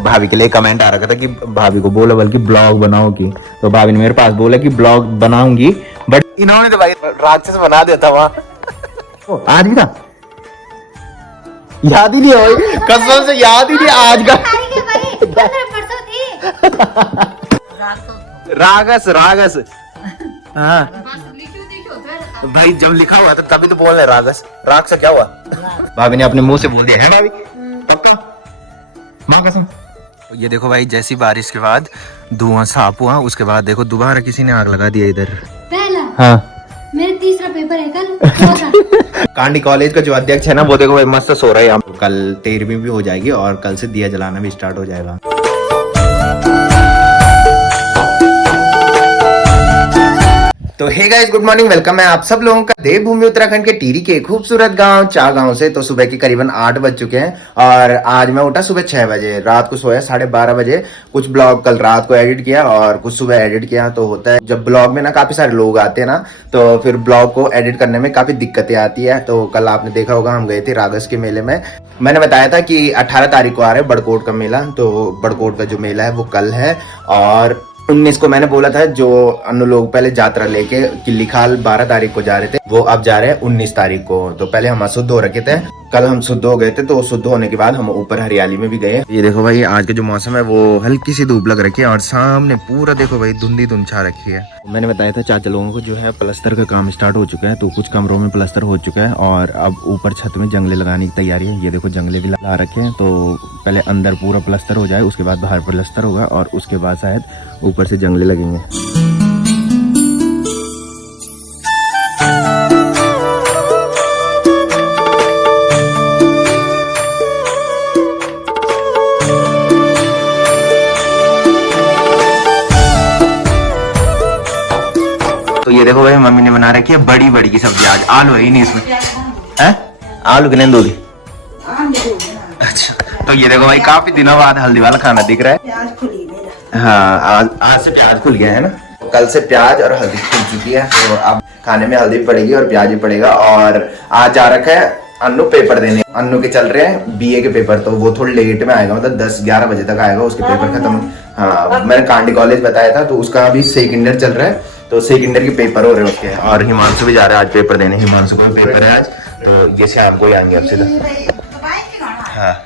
भाभी के लिए कमेंट आ रहा था कि भाभी को बोला बल्कि ब्लॉग बनाओगी, तो भाभी ने मेरे पास बोला कि ब्लॉग बनाऊंगी, बट इन्होंने तो भाई राक्षस बना दिया था वहां। आज भी था, याद ही नहीं है, कसम से याद ही नहीं आज का। रागस रागस, हाँ भाई जब लिखा हुआ था तभी तो बोल रहे रागस, राग से क्या हुआ। भाभी ने अपने मुंह से बोल दिया है भाभी, पक्का माँ कसम। ये देखो भाई, जैसी बारिश के बाद धुआं साफ हुआ, उसके बाद देखो दोबारा किसी ने आग लगा दिया इधर। पहला हाँ मेरा तीसरा पेपर है कल। कांडी कॉलेज का जो अध्यक्ष है ना, वो देखो भाई मस्त सो रहा है। कल 13वीं भी हो जाएगी और कल से दिया जलाना भी स्टार्ट हो जाएगा। तो hey guys, good morning, welcome है आप सब लोगों का देवभूमि उत्तराखंड के टिहरी के खूबसूरत गांव चागांव से। तो सुबह के करीबन 8 बज चुके हैं और आज मैं उठा सुबह 6 बजे, रात को सोया 12:30 बजे। कुछ ब्लॉग कल रात को एडिट किया और कुछ सुबह एडिट किया। तो होता है जब ब्लॉग में ना काफी सारे लोग आते हैं ना, तो फिर ब्लॉग को एडिट करने में काफी दिक्कतें आती है। तो कल आपने देखा होगा हम गए थे रागस के मेले में। मैंने बताया था कि 18 तारीख को आ रहा है बड़कोट का मेला, तो बड़कोट का जो मेला है वो कल है। और 19 को मैंने बोला था, जो अन्य लोग पहले यात्रा लेके किल्ली खाल 12 तारीख को जा रहे थे, वो अब जा रहे हैं 19 तारीख को। तो पहले हम अशुद्ध हो रखे थे, कल हम शुद्ध हो गए थे। तो शुद्ध होने के बाद हम ऊपर हरियाली में भी गए। ये देखो भाई, आज का जो मौसम है वो हल्की सी धूप लग रखी है और सामने पूरा देखो भाई धुंधी धुंध छा रखी है। मैंने बताया था चाचा लोगों को जो है प्लस्तर का काम स्टार्ट हो चुका है, तो कुछ कमरों में प्लस्तर हो चुका है और अब ऊपर छत में जंगले लगाने की तैयारी है। ये देखो जंगले भी लगा रखे हैं। तो पहले अंदर पूरा प्लस्तर हो जाए, उसके बाद बाहर प्लस्तर होगा और उसके बाद शायद ऊपर से जंगले लगेंगे। तो ये देखो भाई, मम्मी ने बना रखी है बड़ी बड़ी की सब्जी। आज आलू है ही नहीं इसमें, है आलू की नींदोगी। अच्छा, तो ये देखो भाई, काफी दिनों बाद हल्दी वाला खाना दिख रहा है। हाँ, आज से प्याज खुल गया है ना, कल से प्याज और हल्दी खुल चुकी है। तो अब खाने में हल्दी पड़ेगी और प्याज भी पड़ेगा। और आज जा रखा है अन्नू पेपर देने। अन्नू के चल रहे हैं बीए के पेपर, तो वो थोड़ी लेट में आएगा, मतलब 10-11 बजे तक आएगा उसके पेपर खत्म। हाँ, मैंने कांडी कॉलेज बताया था, तो उसका अभी सेकेंडर चल रहा है, तो सेकेंडर के पेपर हो रहे हैं उसके। और हिमांशु भी जा रहा है आज पेपर देने, हिमांशु को पेपर है आज, तो ये शाम को ही आएंगे अब सीधा। हाँ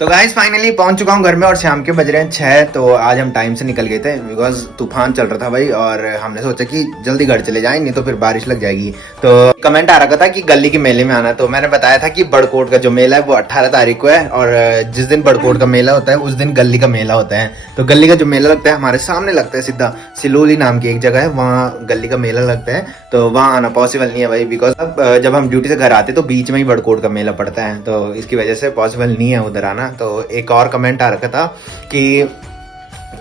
तो गाइस फाइनली पहुंच चुका हूं घर में और शाम के बज रहे हैं 6। तो आज हम टाइम से निकल गए थे बिकॉज तूफान चल रहा था भाई, और हमने सोचा कि जल्दी घर चले जाएं, नहीं तो फिर बारिश लग जाएगी। तो कमेंट आ रखा था कि गली के मेले में आना, तो मैंने बताया था कि बड़कोट का जो मेला है वो 18 तारीख को है। और जिस दिन बड़कोट का मेला होता है उस दिन गली का मेला होता है। तो गली का जो मेला लगता है हमारे सामने लगता है, सीधा सिलोली नाम की एक जगह है, वहाँ गली का मेला लगता है। तो वहाँ आना पॉसिबल नहीं है भाई, बिकॉज अब जब हम ड्यूटी से घर आते तो बीच में ही बड़कोट का मेला पड़ता है, तो इसकी वजह से पॉसिबल नहीं है उधर आना। तो एक और कमेंट आ रखा था कि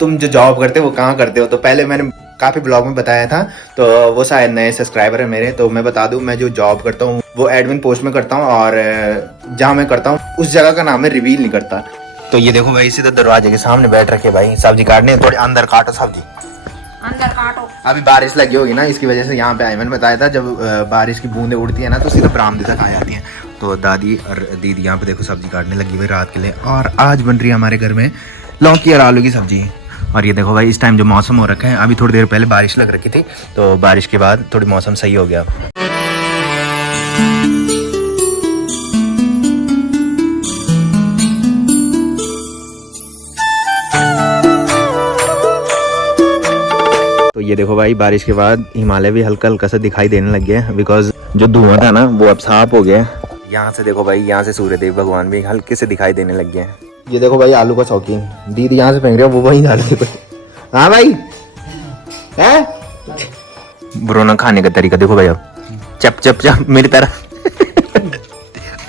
तुम जो जॉब करते हो वो कहाँ करते हो, तो पहले मैंने काफी ब्लॉग में बताया था, तो वो शायद नए सब्सक्राइबर है मेरे। तो मैं बता दूं, मैं जो जॉब करता हूँ वो एडमिन पोस्ट में करता हूँ, और जहाँ मैं करता हूँ उस जगह का नाम मैं रिवील नहीं करता। तो ये देखो भाई, सीधा दरवाजे के सामने बैठ रखे भाई, सब्जी काटने। थोड़ी अंदर काटो सब्जी, अंदर काटो। अभी बारिश लगी होगी ना, इसकी वजह से यहाँ पे आए। मैंने बताया था जब बारिश की बूंदें उड़ती है ना, तो सीधा बरामदे तक आ जाती हैं। तो दादी और दीदी यहाँ पे देखो सब्जी काटने लगी हुई रात के लिए। और आज बन रही है हमारे घर में लौकी और आलू की सब्जी। और ये देखो भाई, इस टाइम जो मौसम हो रखा है, अभी थोड़ी देर पहले बारिश लग रखी थी, तो बारिश के बाद थोड़ी मौसम सही हो गया। तो ये देखो भाई, बारिश के बाद हिमालय भी हल्का हल्का सा दिखाई देने लग गया है, बिकॉज जो धुआं था ना वो अब साफ हो गया है। यहाँ से देखो भाई, यहाँ से सूर्यदेव भगवान भी हल्के से दिखाई देने लग गए हैं। ये देखो भाई, आलू का शौकीन दीदी यहाँ से फेंक रहे हो, वो वहीं डाल दे। हाँ भाई, है ब्रोना खाने का तरीका देखो भाई, अब चप चप चप मेरी तरह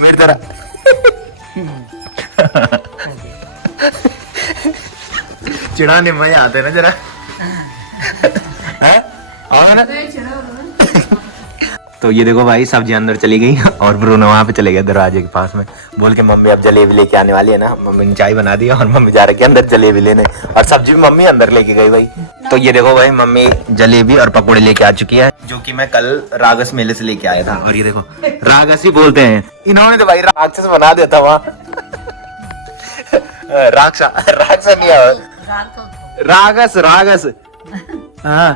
मेरी तरह चिढ़ाने में आते हैं ना जरा, है? आओ ना। तो ये देखो भाई सब्जी अंदर चली गई और ब्रूनो वहाँ पे चले गया दरवाजे के पास में, बोल के मम्मी अब जलेबी लेके आने वाली है ना। मम्मी ने चाय बना दी और मम्मी जा रही है अंदर जलेबी लेने, और सब्जी भी मम्मी अंदर लेके गई भाई। तो ये देखो भाई मम्मी जलेबी और पकौड़े लेके आ चुकी है, जो कि मैं कल रागस मेले से लेके आया था। और ये देखो रागस ही बोलते हैं इन्होंने तो भाई राक्षस बना दिया था वहाँ। राक्षस नहीं है, रागस रागस। हाँ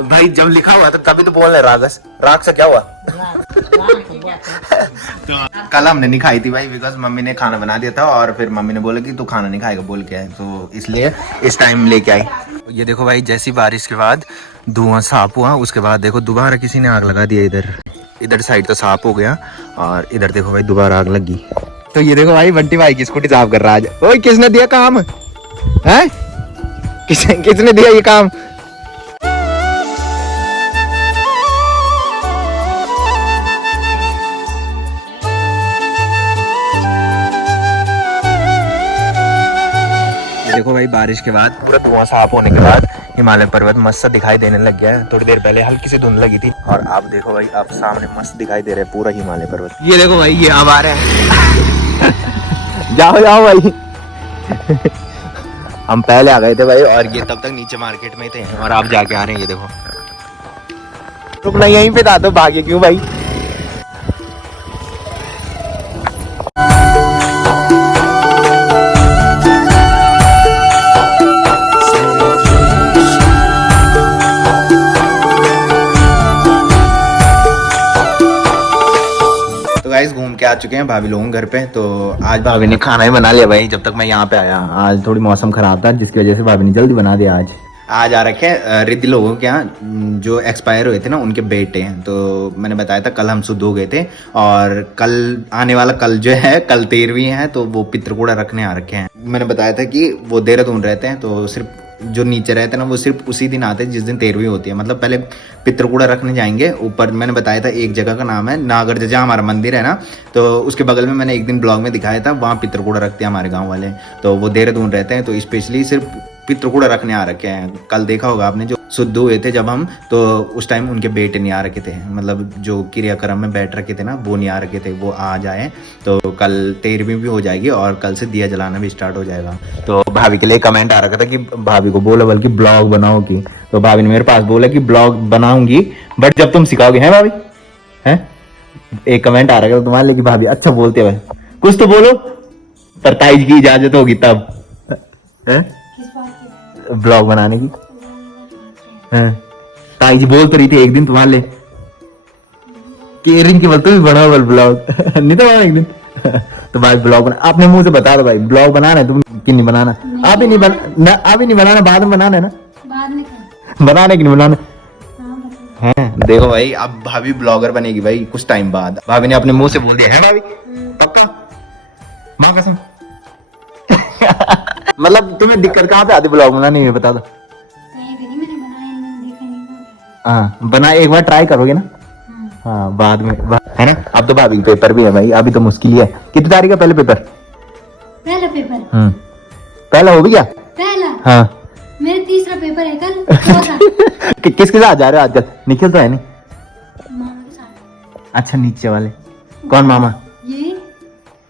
भाई जब लिखा हुआ था तभी तो बोल रहे रागस, राक्षस क्या हुआ। तो कल हमने नहीं खाई थी भाई, बिकॉज मम्मी ने खाना बना दिया था और फिर मम्मी ने बोला कि तू खाना नहीं खाएगा बोल के आए, तो इसलिए इस टाइम लेके आई। ये देखो भाई जैसी बारिश के बाद धुआं साफ हुआ, उसके बाद देखो दोबारा किसी ने आग लगा दिया इधर साइड तो साफ हो गया, और इधर देखो भाई दोबारा आग लगी। तो ये देखो भाई बंटी भाई की स्कूटी साफ कर रहा है आज। ओए किसने दिया काम है, किसने दिया ये काम। देखो भाई बारिश के बाद पूरा धुआं साफ होने के बाद हिमालय पर्वत मस्त सा दिखाई देने लग गया है। थोड़ी देर पहले हल्की सी धुंध लगी थी और आप देखो भाई आप सामने मस्त दिखाई दे रहे हैं पूरा हिमालय पर्वत। ये देखो भाई ये अब आ रहे हैं। जाओ जाओ भाई। हम पहले आ गए थे भाई और ये तब तक नीचे मार्केट में थे और आप जाके आ रहे हैं। ये देखो रुकना यहीं पे था तो भागे क्यों भाई। गाइस घूम के आ चुके हैं भाभी लोगों के घर पे। तो आज भाभी ने खाना ही बना लिया भाई जब तक मैं यहाँ पे आया। आज थोड़ी मौसम खराब था जिसकी वजह से भाभी ने जल्दी बना दिया। आज आ रखे रिद्धि लोगों के यहाँ जो एक्सपायर हुए थे ना उनके बेटे हैं। तो मैंने बताया था कल हम शुद्ध हो गए थे और कल आने वाला कल जो है कल 13वीं है तो वो पितृकूड़ा रखने आ रखे हैं। मैंने बताया था कि वो देहरादून रहते हैं तो सिर्फ जो नीचे रहते हैं ना वो सिर्फ उसी दिन आते हैं जिस दिन 13वीं होती है। मतलब पहले पितृकूड़ा रखने जाएंगे ऊपर। मैंने बताया था एक जगह का नाम है नागर, जहाँ हमारा मंदिर है ना तो उसके बगल में मैंने एक दिन ब्लॉग में दिखाया था, वहाँ पितृकूड़ा रखते हैं हमारे गाँव वाले। तो वो देहरादून रहते हैं तो स्पेशली सिर्फ पितृकूड़ा रखने आ रखे हैं। कल देखा होगा आपने जो शुद्ध हुए थे जब हम, तो उस टाइम उनके बेटे नहीं आ रखे थे, मतलब जो क्रियाक्रम में बैठ रखे थे ना वो नहीं आ रखे थे, वो आ जाए। तो कल 13वीं भी हो जाएगी और कल से दिया जलाना भी स्टार्ट हो जाएगा। तो भाभी के लिए कमेंट आ रखा था कि भाभी को बोला बल्कि ब्लॉग बनाओ की, तो भाभी ने मेरे पास बोला कि ब्लॉग बनाऊंगी बट जब तुम सिखाओगे। हैं भाभी हैं, एक कमेंट आ रहा था तुम्हारे लिए कि भाभी अच्छा बोलते भाई कुछ तो बोलो, पर ताईज की इजाजत होगी तब है ब्लॉग बनाने की। ताई जी बोल तो रही थी एक दिन तुम्हारे लिए कि एरिन की बोलते भी बना ब्लॉग नहीं तो एक दिन। तो भाई ब्लॉग बना, अपने मुंह से बता दो भाई ब्लॉग बनाना है तुम कि नहीं बनाना। अभी नहीं बना, अभी नहीं बनाना, बाद में बनाना है ना, बाद में बनाने की नहीं बनाना है। देखो भाई अब भाभी ब्लॉगर बनेगी भाई कुछ टाइम बाद। भाभी ने अपने मुंह से बोल दिया है भाभी पक्का माँ कसम। मतलब तुम्हें दिक्कत कहाँ पे आती ब्लॉग बनाने में बता दो। कहीं भी नहीं मैंने बनाया, मैंने देखा नहीं। हाँ बना एक बार ट्राई करोगे ना। हाँ बाद में है ना। अब तो भाभी पेपर भी है भाई, अभी तो मुश्किल ही है। कितनी तारीख है पहले पेपर? पहला पेपर पहला हो गया पहला। हाँ मेरा तीसरा पेपर है कल। किसके साथ जा रहे हो आजकल? निखिल तो है नहीं? मामा के साथ। अच्छा नीचे वाले कौन मामा? ये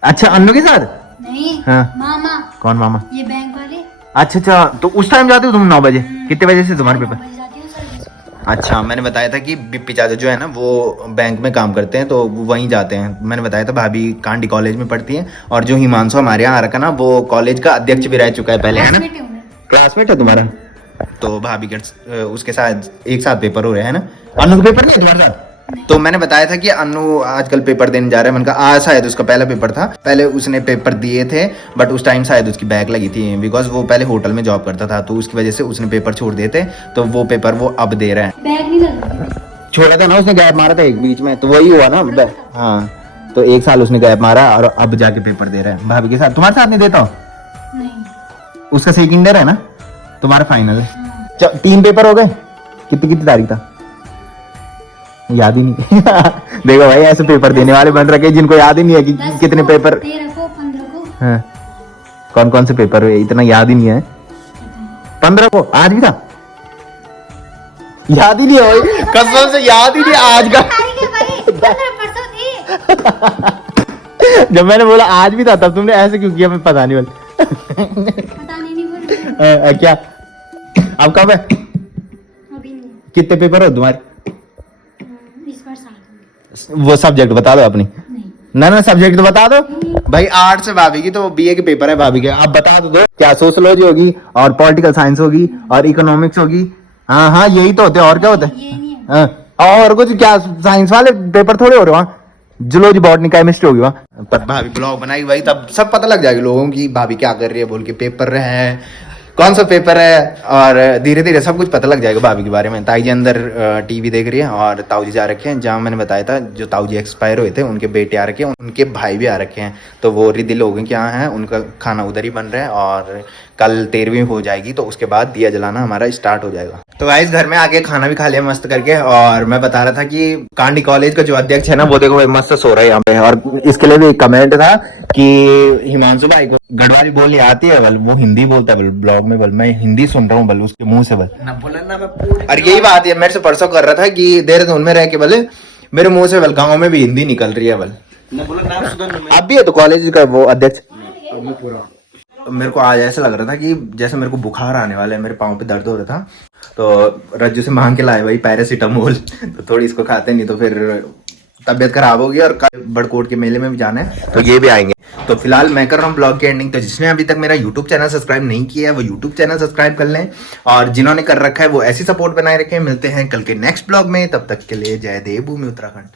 अच्छा अन्नू के साथ नहीं। हाँ। मामा कौन मामा? ये बैंक वाले। अच्छा अच्छा तो उस टाइम जाते हो तुम 9 बजे? कितने बजे से तुम्हारे पेपर? 9 बजे जाती हूँ, 10:30। अच्छा मैंने बताया था कि बिप्पी चाचा जो है ना वो बैंक में काम करते हैं तो वो वहीं जाते हैं। मैंने बताया था भाभी कांडी कॉलेज में पढ़ती है और जो हिमांशु हमारे यहाँ आ रखा ना वो कॉलेज का अध्यक्ष भी रह चुका है पहले है ना। क्लासमेट हूँ मैं। क्लासमेट है तुम्हारा? तो भाभी के उसके साथ एक साथ पेपर हो रहे हैं ना। अनु का पेपर नहीं है तुम्हारे साथ? तो मैंने बताया था कि अनु आजकल पेपर देने जा रहा है। मैंने कहा आज शायद उसका पहला पेपर था, पहले उसने पेपर दिए थे बट उस टाइम शायद उसकी बैक लगी थी बिकॉज वो पहले होटल में जॉब करता था तो उसकी वजह से उसने पेपर छोड़ दिए थे। तो वो पेपर वो अब दे रहा है। बैग नहीं लगा, छोड़ा था ना उसने, गैप मारा था एक बीच में तो वही हुआ ना। हाँ तो 1 साल उसने गैप मारा और अब जाके पेपर दे रहा है भाभी के साथ। तुम्हारे साथ नहीं देता? नहीं। उसका सेकंड ईयर है ना, तुम्हारा फाइनल है। हाँ। 3 पेपर हो गए। कितनी तारीख था याद ही नहीं। देखो भाई ऐसे पेपर देने वाले बन रखे जिनको याद ही नहीं है कि कितने पेपर। 13 को 15 को। हाँ। कौन कौन से पेपर हुए इतना याद ही नहीं है। 15 को आज भी था याद ही नहीं हो, कसम से याद ही नहीं आज का। तारीख है भाई, 15 परसों थी। जब मैंने बोला आज भी था तब तुमने ऐसे क्यों किया, मैं पता नहीं बोल। पता नहीं बोल क्या अब कब है, अभी नहीं। कितने पेपर हो तुम्हारे, इस बार साथ वो सब्जेक्ट बता दो अपनी। नहीं। ना सब्जेक्ट तो बता दो भाई। आर्ट्स से भाभी की तो बीए के पेपर है भाभी के, आप बता दो क्या, सोशलॉजी होगी और पॉलिटिकल साइंस होगी और इकोनॉमिक्स होगी। हाँ हाँ यही तो होते हैं, और क्या होता है। ये नहीं है। हाँ, और कुछ क्या, साइंस वाले पेपर थोड़े हो रहे वहाँ, जूलॉजी बॉटनी केमिस्ट्री होगी वहाँ। पर भाभी ब्लॉग बनाएगी भाई, तब सब पता लग जाएगा लोगों की भाभी क्या कर रही है बोल के, पेपर है कौन सा पेपर है, और धीरे धीरे सब कुछ पता लग जाएगा भाभी के बारे में। ताई जी अंदर टीवी देख रही है और ताऊ जी जा रखे हैं जहाँ मैंने बताया था, जो ताऊ जी एक्सपायर हुए थे उनके बेटे आ रखे हैं, उनके भाई भी आ रखे हैं, तो वो रिद्धि लोगों के यहाँ है, उनका खाना उधर ही बन रहा है। और कल 13वीं हो जाएगी तो उसके बाद दिया जलाना हमारा स्टार्ट हो जाएगा। तो गाइस घर में आके खाना भी खा लिया मस्त करके, और मैं बता रहा था कि कांडी कॉलेज का जो अध्यक्ष है ना, वो देखो भाई मस्त सो रहा है यहाँ पे। और इसके लिए भी कमेंट था कि हिमांशु भाई को गढ़वाली बोलनी आती है बल, वो हिंदी बोलता है बल ब्लॉग में, बल मैं हिंदी सुन रहा हूँ बल उसके मुंह से बल ना बोला ना मैं पूरी। और यही बात है, मेरे से परसों कर रहा था कि देहरादून में रह के बल मेरे मुंह से बल गाँव में भी हिंदी निकल रही है बल। अब भी है तो कॉलेज का वो अध्यक्ष। मेरे को आज ऐसा लग रहा था कि जैसे मेरे को बुखार आने वाला है, मेरे पाँव पे दर्द हो रहा था, तो रज्जू से मांग के लाए भाई पैरासीटामोल, तो थोड़ी इसको खाते नहीं तो फिर तबीयत खराब होगी। और कल बड़कोट के मेले में भी जाना है तो ये भी आएंगे। तो फिलहाल मैं कर रहा हूँ ब्लॉग की एंडिंग। तो जिसने अभी तक मेरा यूट्यूब चैनल सब्सक्राइब नहीं किया है वो यूट्यूब चैनल सब्सक्राइब कर लें, और जिन्होंने कर रखा है वो ऐसी सपोर्ट बनाए रखें। मिलते हैं कल के नेक्स्ट ब्लॉग में, तब तक के लिए जय देव भूमि उत्तराखंड।